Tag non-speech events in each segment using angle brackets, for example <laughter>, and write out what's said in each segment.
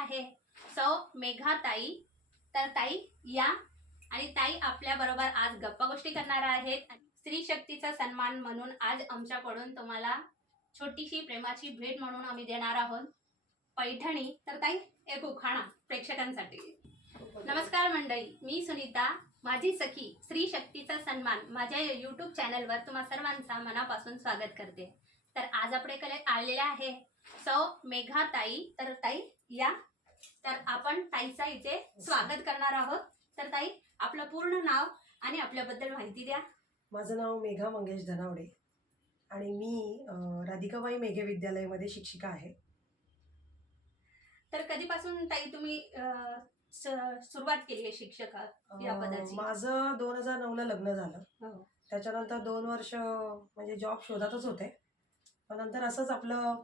आहे. सौ मेघा ताई तर ताई या. आणि ताई आपल्या बरोबर आज गप्पा गोष्टी करणार आहेत. स्त्री शक्तीचा सन्मान म्हणून आज आमच्याकडून तुम्हाला छोटीशी प्रेमाची भेट म्हणून आम्ही देणार आहोत. पैठणी. तर ताई एक उखाणा प्रेक्षकांसाठी. नमस्कार मंडळी मी सुनीता माझी सखी स्त्री शक्तीचा सन्मान माझ्या यूट्यूब चॅनलवर तुम्हा सर्वांचा मनापासून स्वागत करते. तर आज आपल्याकडे आलेले आहे. सौ मेघा ताई तर ताई या. तर आपण ताईचा इथे स्वागत करणार आहोत तर ताई आपलं पूर्ण नाव आणि आपल्याबद्दल माहिती द्या माझं नाव मेघा मंगेश धनावडे आणि मी अं, राधिकाबाई मेघे विद्यालयामध्ये शिक्षिका आहे तर कधीपासून ताई तुम्ही अं, स- सुरुवात केली आहे शिक्षक या अं, पदाची. माझं दोन हजार नऊला लग्न झालं हो. त्याच्यानंतर दोन वर्ष म्हणजे जॉब शोधातच होते पण नंतर असंच आपलं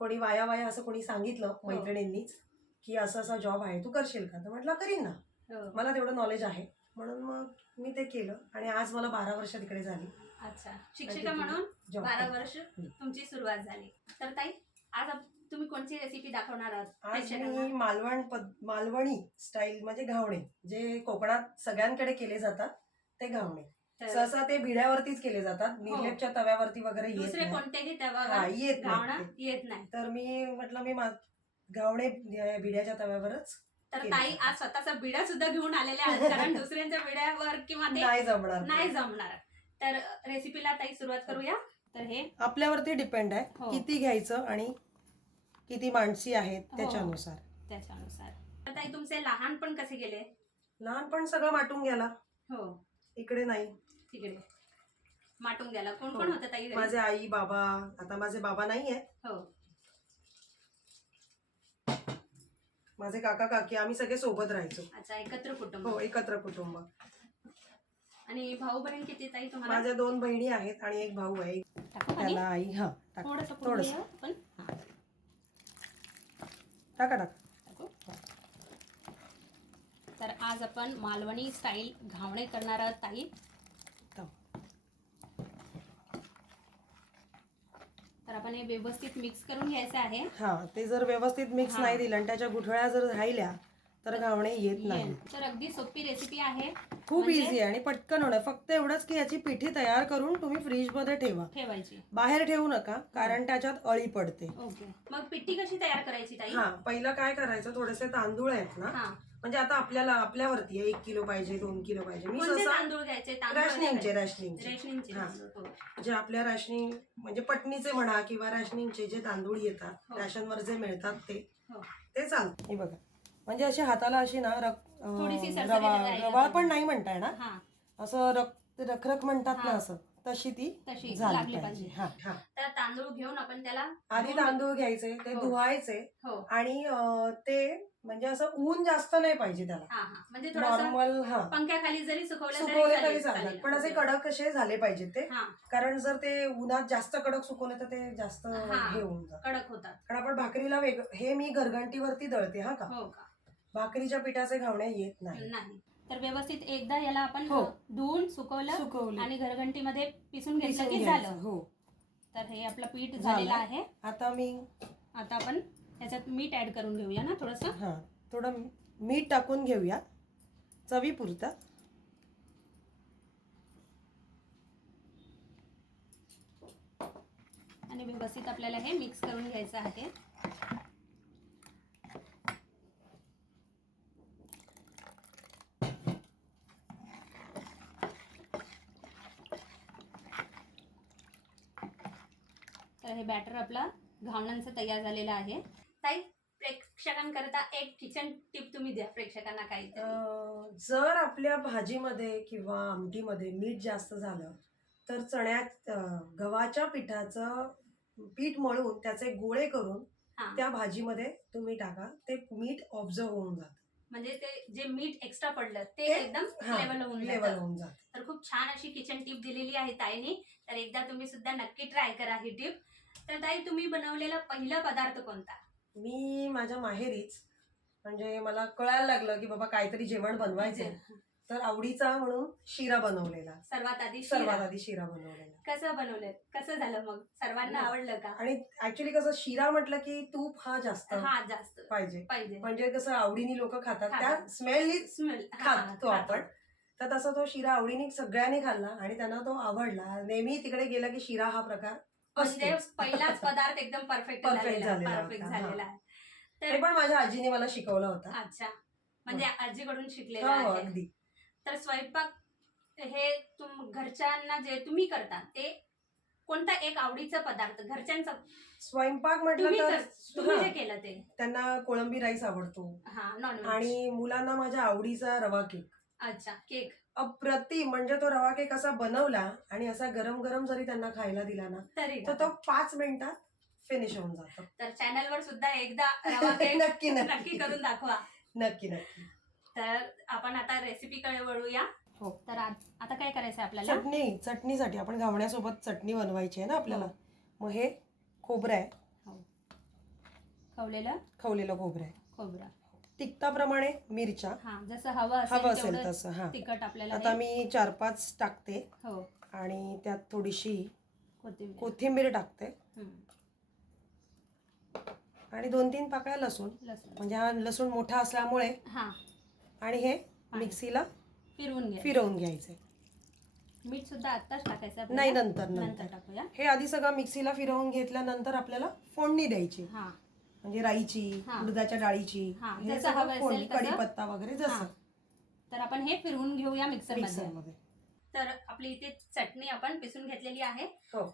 कोणी वाया वाया असं कोणी सांगितलं हो. मैत्रिणींनीच की असं असा जॉब आहे तू करशील का? तर म्हटलं करीन ना. हो. मला तेवढं नॉलेज आहे. म्हणून मग मी ते केलं आणि आज मला बारा वर्ष तिकडे झाली. अच्छा. शिक्षिका म्हणून बारा. वर्ष हं. तुमची सुरुवात झाली. तर ताई आज तुम्ही कोणती रेसिपी दाखवणार आहात? आज? मी मालवण पद मालवणी स्टाईल म्हणजे घावणे जे कोकणात सगळ्यांकडे केले जातात ते घावणे. सहसा ते भिड्यावरतीच केले जातात. निर्लेपच्या तव्यावरती वगैरे येत हा ते. येत नाही. तर मी म्हटलं मी अं, भिड्याच्या तव्यावरच तर ताई. आज स्वतःचा बिडा सुद्धा घेऊन आलेल्या आहेत कारण <laughs> दुसऱ्यांच्या बिड्यावर किंवा नाही जमणार. नाही जमणार. तर रेसिपीला ताई सुरुवात करूया. तर हे आपल्यावरती डिपेंड आहे हो. किती घ्यायचं आणि किती माणसी आहेत हो. त्याच्यानुसार. त्याच्यानुसार. तर ताई तुमचे लहानपण कसे गेले? लहानपण सगळं माटून गेला हो. इकडे नाही. तिकडे. माटून गेला कोण हो. कोण होतं ताई? माझे आई बाबा आता माझे बाबा नाही आहेत हो. माझे काका काकी आम्ही सगळे सोबत राहायचो. अच्छा एकत्र कुटुंब. हो एकत्र कुटुंब. आणि भाऊ बहीण किती ताई तुम्हाला? माझ्या दोन बहिणी आहेत आणि एक भाऊ आहे. टाकू पाणी? त्याला आई हा टाक. थोडंसं थोडंसं. हा, टाका टाकू. तर आज आपण मालवणी स्टाईल घावणे करणार आहोत ताई. तर आपण हे व्यवस्थित मिक्स करून घ्यायचं आहे हा ते जर व्यवस्थित मिक्स. नाही दिलं आणि त्याच्या गुठळ्या जर राहिल्या तर घावणे येत नाही. तर अगदी सोपी रेसिपी आहे खूप म्हणजे? इझी आहे आणि पटकन होणार फक्त एवढंच की याची पिठी तयार करून तुम्ही फ्रीजमध्ये ठेवा. ठेवायची. बाहेर ठेवू नका कारण त्याच्यात अळी पडते. ओके. मग पिठी कशी तयार करायची ताई? हा पहिलं काय करायचं थोडेसे तांदूळ आहेत ना हा. म्हणजे आता आपल्याला आपल्यावरती आहे एक किलो पाहिजे दोन किलो पाहिजे. मी कोणते सहसा तांदूळ घ्यायचे? तांदूळ रॅशनिंगचे रॅशनिंगचे. हा. हो. जे आपल्या रॅशनिंग म्हणजे पटणीचे म्हणा किंवा रॅशनिंगचे जे तांदूळ येतात हो. रॅशनवर जे मिळतात ते हो. ते चालतं. हे बघा. म्हणजे अशी हाताला अशी ना रक अं, थोडीशी रवा रवाळ पाहिजे. पण नाही म्हणता येणार हा. असं रक रखरख म्हणतात ना हा. असं. तशी ती तशी झाली पाहिजे. पाहिजे. हा हा. तर तांदूळ घेऊन आपण त्याला आधी तांदूळ घ्यायचे ते हो. धुवायचे हो. आणि अं, ते म्हणजे असं ऊन जास्त नाही पाहिजे त्याला. हा हा. म्हणजे थोडस नॉर्मल हा. पंख्याखाली जरी सुकवलं सुकवले तरी चालेल, चालतात. पण असे ओके. कडक असे झाले पाहिजेत ते. हा. कारण जर ते उन्हात जास्त कडक सुकवले तर ते जास्त हा. हे होऊन जात. कडक होतात. कारण आपण भाकरीला वेग हे मी घरघंटीवरती दळते हा का? हो का? भाकरीच्या पिठाचे घावणे येत नाही. नाही. तर व्यवस्थित एकदा याला आपण हो. धुवून सुकवलं सुकवले. आणि घरघंटीमध्ये पिसून घेतलं की घ्यायचं. झालं. हो. तर हे आपलं पीठ झालं. झालेलं आहे. आता मी आता आपण त्याच्यात मीठ ऍड करून घेऊया ना थोडस. हा. थोडं मीठ टाकून घेऊया. चवीपुरता. आणि व्यवस्थित आपल्याला हे मिक्स करून घ्यायचं आहे. बॅटर आपला घावणांचं तयार झालेलं आहे. ताई प्रेक्षकांकरता एक किचन टिप तुम्ही द्या प्रेक्षकांना काही जर आपल्या भाजीमध्ये किंवा आमटीमध्ये मीठ जास्त झालं तर चण्यात गव्हाच्या पिठाचं पीठ मळून त्याचे गोळे करून हा. त्या भाजीमध्ये तुम्ही टाका. ते मीठ ऑब्झर्व होऊन जात. म्हणजे ते जे मीठ एक्स्ट्रा पडलं ते ते- एकदम लेवल होऊन लेवल जातं. होऊन जात. तर खूप छान अशी किचन टिप दिलेली आहे ताईने. तर एकदा तुम्ही सुद्धा नक्की ट्राय करा ही टिप तर ताई तुम्ही बनवलेला पहिला पदार्थ कोणता? मी माझ्या माहेरीच. म्हणजे मला कळायला लागलं की बाबा काहीतरी जेवण बनवायचं <laughs> तर आवडीचा म्हणून शिरा बनवलेला. सर्वात आधी सर्वात. आधी शिरा बनवलेला. कसं बनवलं? कसं झालं मग? सर्वांना. आवडलं का? आणि ऍक्च्युली कसं शिरा म्हटलं की तूप हा जास्त हा जास्त. पाहिजे. पाहिजे. म्हणजे कसं आवडीने लोक खातात त्या. स्मेलनी स्मेल खातो. आपण. तर तसा तो शिरा आवडीने सगळ्यांनी खाल्ला आणि त्यांना तो आवडला. नेहमी तिकडे गेला की शिरा हा प्रकार म्हणजे. पहिलाच पदार्थ एकदम परफेक्ट परफेक्ट हा. झालेला. आहे पण माझ्या आजीने मला शिकवला होता. अच्छा. म्हणजे आजीकडून शिकलेलं हो, आहे. अगदी. तर स्वयंपाक हे तुम घरच्यांना जे तुम्ही करता ते कोणता एक आवडीचा पदार्थ? घरच्यांचा स्वयंपाक म्हटलं तुम्ही तर कर- तुम्ही हा. जे केलं ते. त्यांना कोळंबी राईस आवडतो. हा आणि मुलांना माझ्या आवडीचा रवा केक अच्छा केक अप्रतिम. म्हणजे तो रवा केक असा बनवला आणि असा गरम गरम जरी त्यांना खायला दिला ना तरी तर तो पाच मिनिटात फिनिश होऊन जातो. तर चॅनल वर सुद्धा एकदा रवा <laughs> केक नक्की नक्की. करून दाखवा. नक्की नक्की. तर आपण आता रेसिपीकडे वळूया. हो. तर आता काय करायचं आपल्याला? चटणी चटणीसाठी आपण घावण्यासोबत चटणी बनवायची आहे ना आपल्याला. हो. मग हे खोबरं आहे. खवलेलं? खवलेलं खोबरं आहे. खोबरं. तिखटाप्रमाणे मिरच्या. हा जसं हवं हवं असेल तेवढं तसं हा. तिखट आपल्याला आता हे- मी चार पाच टाकते. हो. आणि त्यात थोडीशी कोथिंबीर. कोथिंबीर टाकते. हम्म. आणि दोन तीन पाकळ्या लसूण. लसूण. म्हणजे हा लसूण मोठा असल्यामुळे हा. आणि हे. मिक्सीला फिरवून घ्या फिरवून घ्यायचंय मीठ सुद्धा आत्ताच टाकायचं आपल्याला? नाही नंतर नंतर. नंतर टाकूया? हे आधी सगळं मिक्सीला फिरवून घेतल्यानंतर आपल्याला फोडणी द्यायची. हा. म्हणजे राईची हा. उडदाच्या डाळीची हा, हे जसं हवं सगळं असेल फोडणी तसं. कढीपत्ता वगैरे हा. जसं तर आपण हे फिरवून घेऊया मिक्सरमध्ये मिक्सरमध्ये तर आपली इथे चटणी आपण पिसून घेतलेली आहे हो.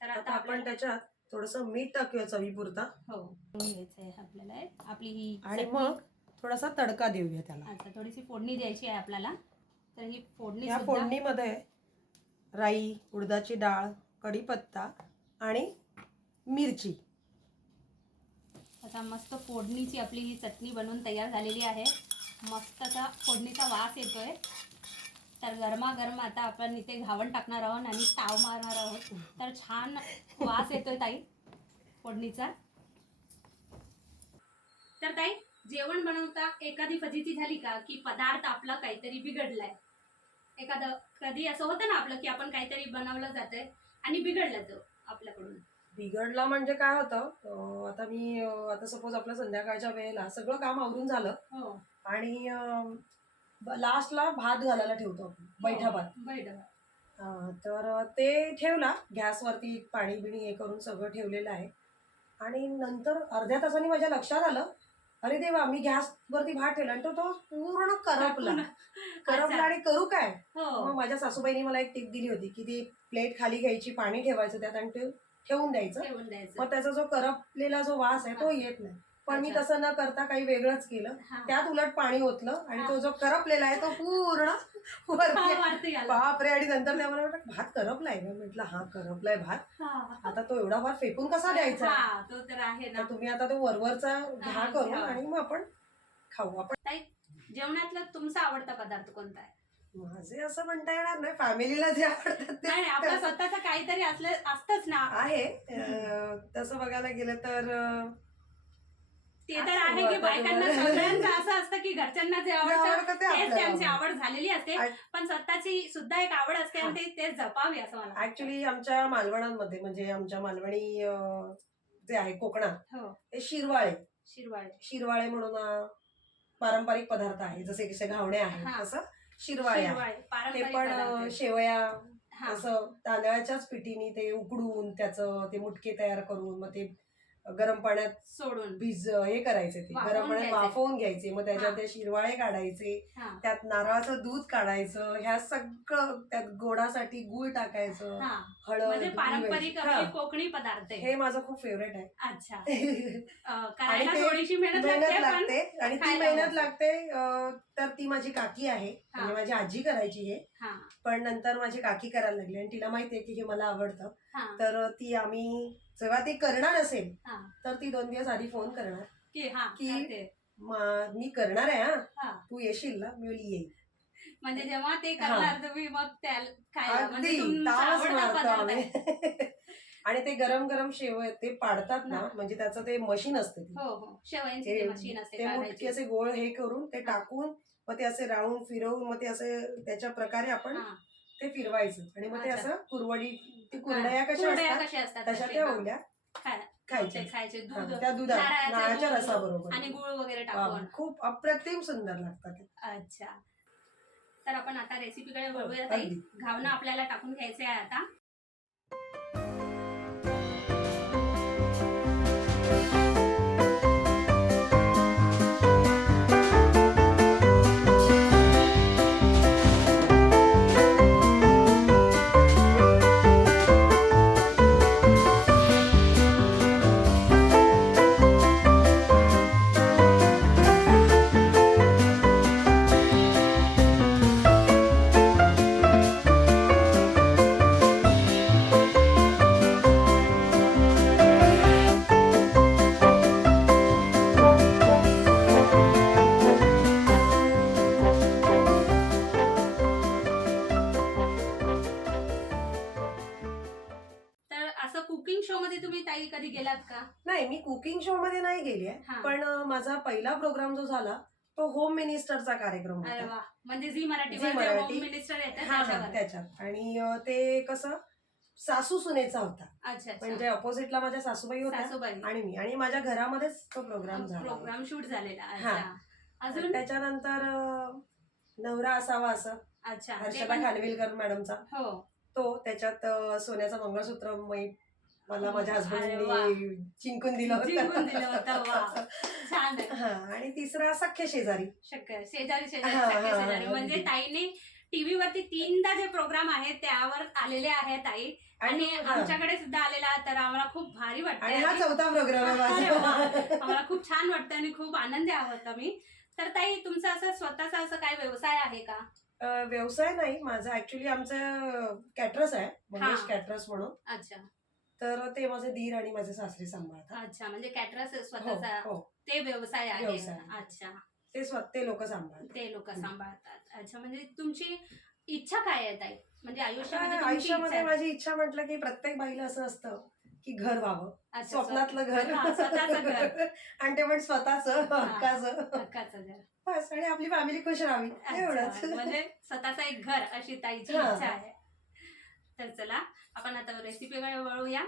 तर आता आता आपण आपल्याला त्याच्यात थोडस मीठ टाकूया चवीपुरता हो घ्यायचंय आपल्याला हे. आपली ही आणि चटणी- मग थोडासा तडका देऊया त्याला अच्छा थोडीशी फोडणी द्यायची आहे आपल्याला तर ही फोडणी या सुद्धा फोडणीमध्ये राई उडदाची डाळ कढीपत्ता आणि मिरची आता मस्त फोडणीची आपली ही चटणी बनवून तयार झालेली आहे. मस्त असा फोडणीचा वास येतोय. तर गरमागरम आता आपण इथे घावण टाकणार आहोत आणि ताव मारणार आहोत. तर छान वास येतोय ताई फोडणीचा. तर ताई जेवण बनवता एखादी फजिती झाली का? की पदार्थ आपला काहीतरी बिघडलाय? एखादं कधी असं होतं ना आपलं की आपण काहीतरी बनवलं जातंय आणि बिघडलं तो आपल्याकडून. बिघडला म्हणजे काय होतं आता मी आता सपोज आपल्या संध्याकाळच्या वेळेला सगळं काम आवरून झालं हो. आणि लास्टला भात घालायला ठेवतो आपण बैठा भात. तर ते ठेवला गॅसवरती पाणी बिणी हे करून सगळं ठेवलेलं आहे. आणि नंतर अर्ध्या तासाने माझ्या लक्षात आलं अरे देवा मी गॅसवरती भात ठेवला आणि तो तो पूर्ण करपला. करपला आणि करू काय? हो. मग माझ्या सासूबाईनी मला एक टिप दिली होती की ती प्लेट खाली घ्यायची पाणी ठेवायचं त्यात आणि ते ठेवून द्यायचं ठेवून द्यायचं मग त्याचा जो करपलेला जो वास आहे तो येत नाही पण मी. तसं न करता काही वेगळंच केलं हा. त्यात उलट पाणी ओतलं आणि. तो जो करपलेला आहे तो पूर्ण <laughs> वरती. बापरे आणि नंतर त्या मला वाटलं भात करपलाय मी म्हटलं हा करपलाय भात हा. आता तो एवढा भात फेकून कसा द्यायचा हा, तो तर आहे ना तर तुम्ही आता तो वरवरचा घ्या हा, करून घ्या. आणि मग आपण खाऊ आपण जेवणातला तुमचा आवडता पदार्थ कोणता आहे माझे असं म्हणता येणार नाही. फॅमिलीला जे आवडतात ते नाही आपला स्वतःच काहीतरी असलं असतंच ना. आहे. अं, तसं बघायला गेलं तर अं, ते तर आहे की बायकांना सगळ्यांचं असं असतं की घरच्यांना जे जे आवडतं आवडतं ते तेच आपल्याला त्यांची. आवड झालेली असते. आणि- पण स्वतःची सुद्धा एक आवड असते आणि ते तेच जपावी असं मला वाटतं. ऍक्च्युली आमच्या मालवणामध्ये म्हणजे आमच्या मालवणी अं, जे आहे कोकणात हो. ते शिरवाळे. शिरवाळे. शिरवाळे म्हणून अं, पारंपरिक पदार्थ आहे. जसे कसे घावणे हा. आहेत तसं. शिरवाळे आहे शिरवाळे ते पारंपरिक पण पदार्थ. शेवया हा. असं तांदळाच्याच पिठीने ते उकडून त्याचं ते मुटके तयार करून मग ते गरम पाण्यात सोडून भिज हे करायचे ते वाफवून गरम पाण्यात घ्यायचे. वाफवून घ्यायचे मग त्याच्यात हा. ते शिरवाळे काढायचे हा त्यात नारळाचं दूध काढायचं ह्या सगळं त्यात गोडासाठी गुळ टाकायचं हा हळद म्हणजे पारंपरिक. आपली हा. कोकणी पदार्थ आहे हे माझं खूप फेवरेट आहे अच्छा <laughs> अं, करायला ते थोडीशी मेहनत मेहनत लागते पण लागते आणि ती खायला मेहनत. लागते अं, तर ती माझी काकी आहे. हा. म्हणजे माझी आजी करायची हे. हा. पण नंतर माझी काकी करायला लागली आणि तिला माहितीये की हे मला आवडतं. हा. तर ती आम्ही जेव्हा ती करणार असेल हा. तर ती दोन दिवस आधी फोन करणार. की हा. "मा- मी करणार आहे हा. हा. तू येशील ना मी बोलली येईल. म्हणजे जेव्हा ते करणार तुम्ही मग त्या खायला म्हणजे अगदी तुमचा तास आवडता मारतो पदार्थ आम्ही. आहे. आणि ते गरम गरम शेव ते पाडतात ना हा. म्हणजे त्याचं ते मशीन असते ती. हो हो शेवयांची ते ती मशीन असते ते मुटके काढायची असे गोळ हे करून ते टाकून मग ते असे राऊंड फिरवून मग ते असे त्याच्या प्रकारे आपण हा. ते फिरवायचं आणि मग ते अच्छा. असं कुरवडी ती कुरडया कशा कुरडया असतात कशा असतात तशा तसे, त्या हा. ओल्या खा- खायच्या ते खायचे हा, दूध त्या दुधात नारळाचं नारळाच्या दूध रसाबरोबर आणि गुळ वगैरे वा, टाकून खूप अप्रतिम सुंदर लागतात ते. अच्छा तर आपण आता रेसिपीकडे वळूया ताई अगदी. घावणं आपल्याला टाकून घ्यायचे आहे आता कुकिंग शो मध्ये नाही गेली आहे हा. पण अं, माझा पहिला प्रोग्राम जो झाला तो होम मिनिस्टरचा कार्यक्रम अरे होता. वा. म्हणजे Zee Marathi Zee Marathi. Minister येतात हा हा त्याच्यावर त्याच्यात. आणि अं, ते कसं सासू सुनेचा होता. अच्छा म्हणजे अच्छा ऑपोजिटला माझ्या सासूबाई होत्या सासूबाई. आणि मी. आणि माझ्या घरामध्येच तो प्रोग्राम झाला प्रोग्राम शूट झालेला. हा. अच्छा. अजून? त्याच्यानंतर अं, नवरा असावा असं. अच्छा. ते हर्षदा पण- खानविलकर मॅडमचा. हो. तो त्याच्यात अं, सोन्याचं मंगळसूत्र मै मला माझ्या हसबंडनी जिंकून दिलं जिंकून दिलं होतं, वा. <laughs> छान. आहे हा आणि तिसरा सख्य शेजारी. शक्य शेजारी शेजारी हा, सख्खे हा, शेजारी. हा, म्हणजे. ताईने टीव्ही वरती तीनदा जे प्रोग्राम आहेत त्यावर आलेले आहेत ताई. आणि हा. आमच्याकडे सुद्धा आलेला तर आम्हाला खूप भारी वाटतं आणि हा चौथा प्रोग्राम आहे अरे वा. माझा आम्हाला खूप छान वाटतं आणि खूप आनंदी आहोत आम्ही. तर ताई तुमचा असं स्वतःचा असं काय व्यवसाय आहे का? अं, व्यवसाय नाही. माझा ऍक्च्युली आमचं कॅटरस आहे. मंगेश हा. कॅटरस म्हणून. अच्छा. तर ते माझे दीर आणि माझे सासरे सांभाळतात. अच्छा म्हणजे कॅटरस हो स्वतःचा हो. ते व्यवसाय आहे. व्यवसाय. अच्छा. ते स्वतः ते लोक सांभाळतात. ते लोक. सांभाळतात. अच्छा म्हणजे तुमची इच्छा काय आहे ताई? म्हणजे आयुष्यामध्ये तुमची आयुष्यामध्ये? माझी इच्छा म्हटलं की प्रत्येक बाईला असं असतं की घर व्हावं. अच्छा, स्वप्नातलं घर. हा, स्वतःचं घर. <laughs> आणि ते पण स्वतःच हक्काचं. हक्काचं घर. बस आणि आपली फॅमिली खुश राहावी. एवढंच. म्हणजे स्वतःचं एक घर अशी ताईची हा. इच्छा आहे. तर चला आपण आता रेसिपीकडे वळूया.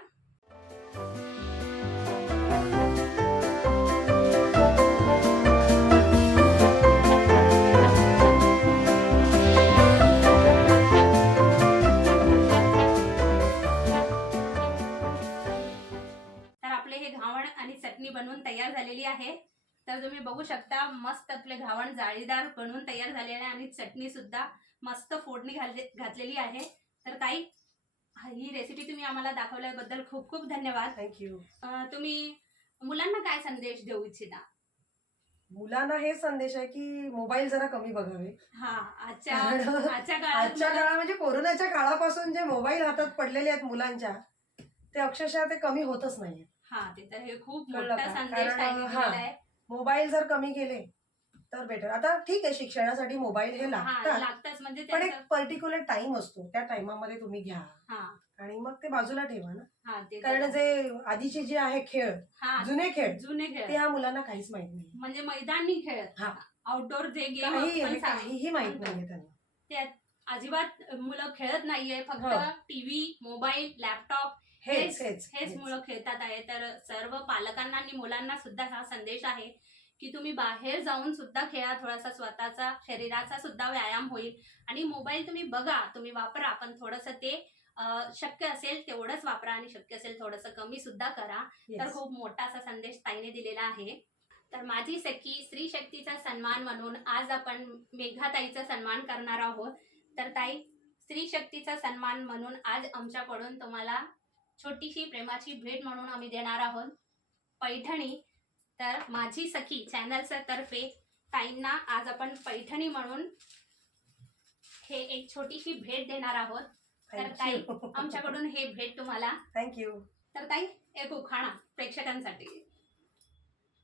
तर आपले हे आणि चटणी बनवून तयार झालेली आहे. तर तुम्ही बघू शकता मस्त आपले घावण जाळीदार बनवून तयार झालेले आहे आणि चटणी सुद्धा मस्त फोडणी घालले घातलेली आहे. तर ताई ही रेसिपी तुम्ही आम्हाला दाखवल्याबद्दल खूप खूप धन्यवाद. थँक्यू तुम्ही मुलांना काय संदेश देऊ इच्छिता? मुलांना हे संदेश आहे की मोबाईल जरा कमी बघावे. हा आजच्या <laughs> काळात म्हणजे कोरोनाच्या काळापासून जे मोबाईल हातात पडलेले आहेत मुलांच्या ते अक्षरशः ते कमी होतच नाहीये हा ते तर हे खूप मोठा? संदेश मोबाईल जर कमी केले तर बेटर आता ठीक आहे शिक्षणासाठी मोबाईल हे लागतात. म्हणजे पण एक पर्टिक्युलर टाइम असतो. त्या टाइमामध्ये तुम्ही घ्या. आणि मग ते बाजूला ठेवा ना. ते कारण जे आधीचे जे आहे खेळ जुने खेळ जुने ते खेळ ह्या मुलांना काहीच माहीत नाही. म्हणजे मैदानी खेळ. हा. आउटडोर जे गेम काहीही माहीत. नाहीये त्यांना. अजिबात मुलं खेळत नाहीये. फक्त. टीव्ही मोबाईल लॅपटॉप हेच हेच हेच. मुलं खेळतात आहे. तर सर्व पालकांना आणि मुलांना सुद्धा हा संदेश आहे. की तुम्ही बाहेर जाऊन सुद्धा खेळा थोडासा स्वतःचा शरीराचा सुद्धा व्यायाम होईल. आणि मोबाईल तुम्ही बघा तुम्ही वापरा पण थोडंसं ते शक्य असेल तेवढंच वापरा आणि शक्य असेल थोडंसं कमी सुद्धा करा. तर Yes. खूप मोठा असा संदेश ताईने दिलेला आहे. तर माझी सखी स्त्री शक्तीचा सन्मान म्हणून आज आपण मेघाताईचा सन्मान करणार आहोत. तर ताई स्त्री शक्तीचा सन्मान म्हणून आज आमच्याकडून तुम्हाला छोटीशी प्रेमाची भेट म्हणून आम्ही देणार आहोत. पैठणी तर माझी सखी चॅनलच्या तर्फे ताईंना आज आपण पैठणी म्हणून हे एक छोटीशी भेट देणार आहोत. तर ताई <laughs> आमच्याकडून हे भेट तुम्हाला. थँक्यू तर ताई एक उखाणा प्रेक्षकांसाठी.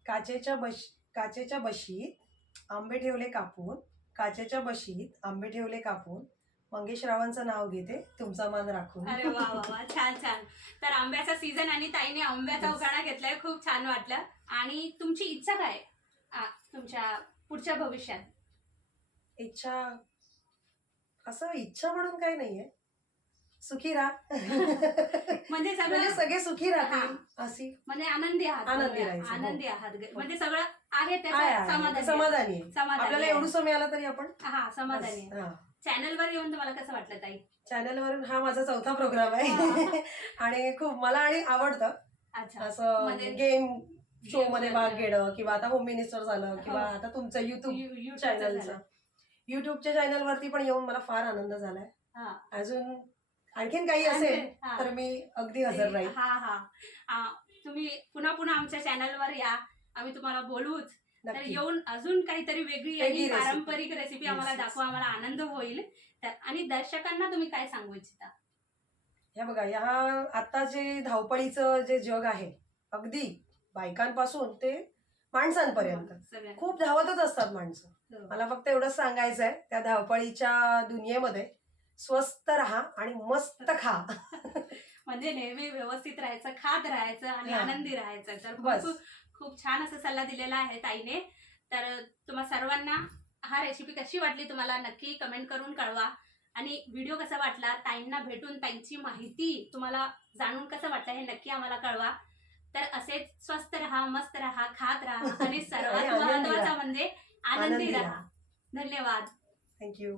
काचेच्या बश काचेच्या बशीत आंबे ठेवले कापून काचेच्या बशीत आंबे ठेवले कापून मंगेश रावांचं नाव घेते तुमचा मान राखून. अरे वा वा वा छान छान. तर आंब्याचा सीझन आणि ताईने आंब्याचा. उखाणा घेतलाय खूप छान वाटलं. आणि तुमची इच्छा काय? आ, तुमच्या पुढच्या भविष्यात? इच्छा असं इच्छा म्हणून काही नाहीये. सुखी राहा. म्हणजे <laughs> म्हणजे सगळं सगळे सुखी राहतील अशी. म्हणजे आनंदी आहात आनंदी. राहायचं, हो. आनंदी आहात. म्हणजे सगळं आहे आहे, त्याचं आहे. समाधान समाधानी आहे. समाधानी आपल्याला आहे. एवढंच मिळालं तरी आपण हा समाधानी आहे. चॅनल वर येऊन तुम्हाला कसं वाटलं ताई? चॅनल वरून हा माझा चौथा प्रोग्राम आहे. <laughs> आणि खूप मला आणि आवडतं. अच्छा. असं म्हणजे गेम शो मध्ये. भाग घेणं किंवा आता होम मिनिस्टर झालं किंवा हो. आता तुमचं युट्यूब चॅनलचं. युट्यूबच्या चॅनल वरती पण येऊन मला फार आनंद झालाय हा. अजून आणखीन काही असेल. तर मी अगदी हजर राहील हा हा तुम्ही पुन्हा पुन्हा आमच्या चॅनलवर या आम्ही तुम्हाला बोलवूच तर येऊन अजून काहीतरी वेगळी आणि. पारंपरिक रेसिपी आम्हाला. दाखवा आम्हाला आनंद होईल आणि दर्शकांना तुम्ही काय सांगू इच्छिता हे बघा या आता जे धावपळीचं जे जग आहे अगदी बायकांपासून ते माणसांपर्यंत. खूप धावतच असतात माणसं. हो. मला फक्त एवढंच सांगायचं आहे त्या धावपळीच्या दुनियेमध्ये स्वस्त राहा आणि मस्त खा. <laughs> म्हणजे नेहमी व्यवस्थित राहायचं खात राहायचं आणि हा. आनंदी राहायचं. तर बस. खूप छान असा सल्ला दिलेला आहे ताईने. तर तुम्हा सर्वांना हा रेसिपी कशी वाटली तुम्हाला नक्की कमेंट करून कळवा. आणि व्हिडिओ कसा वाटला ताईंना भेटून त्यांची माहिती तुम्हाला जाणून कसं वाटलं हे नक्की आम्हाला कळवा. तर असेच स्वस्त राहा मस्त राहा खात राहा <laughs> आणि सर्वात महत्वाचं. म्हणजे आनंदी आनंदी राहा. धन्यवाद. थँक्यू